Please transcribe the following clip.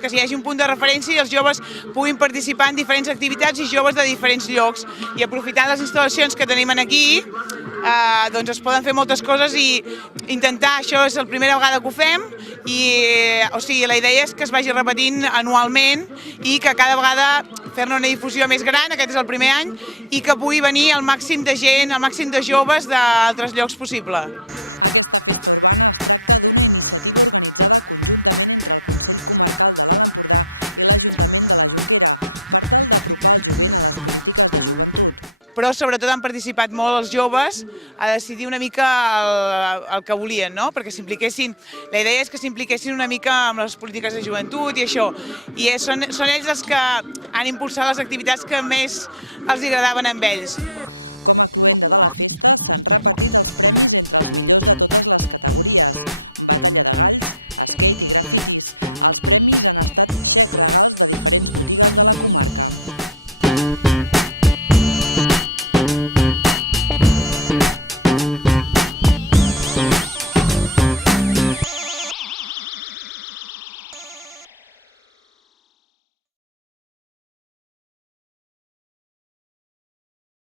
Que hi hagi un punt de referència i els joves puguin participar en diferents activitats i joves de diferents llocs. I aprofitant les instal·lacions que tenim aquí, doncs es poden fer moltes coses i intentar, això és la primera vegada que ho fem, i la idea és que es vagi repetint anualment i que cada vegada fer-ne una difusió més gran, aquest és el primer any, i que pugui venir el màxim de gent, el màxim de joves d'altres llocs possible. Però sobretot han participat molt els joves a decidir una mica el que volien, no? Perquè s'impliquessin, la idea és que s'impliquessin una mica amb les polítiques de joventut i això, i són ells els que han impulsat les activitats que més els agradaven a ells.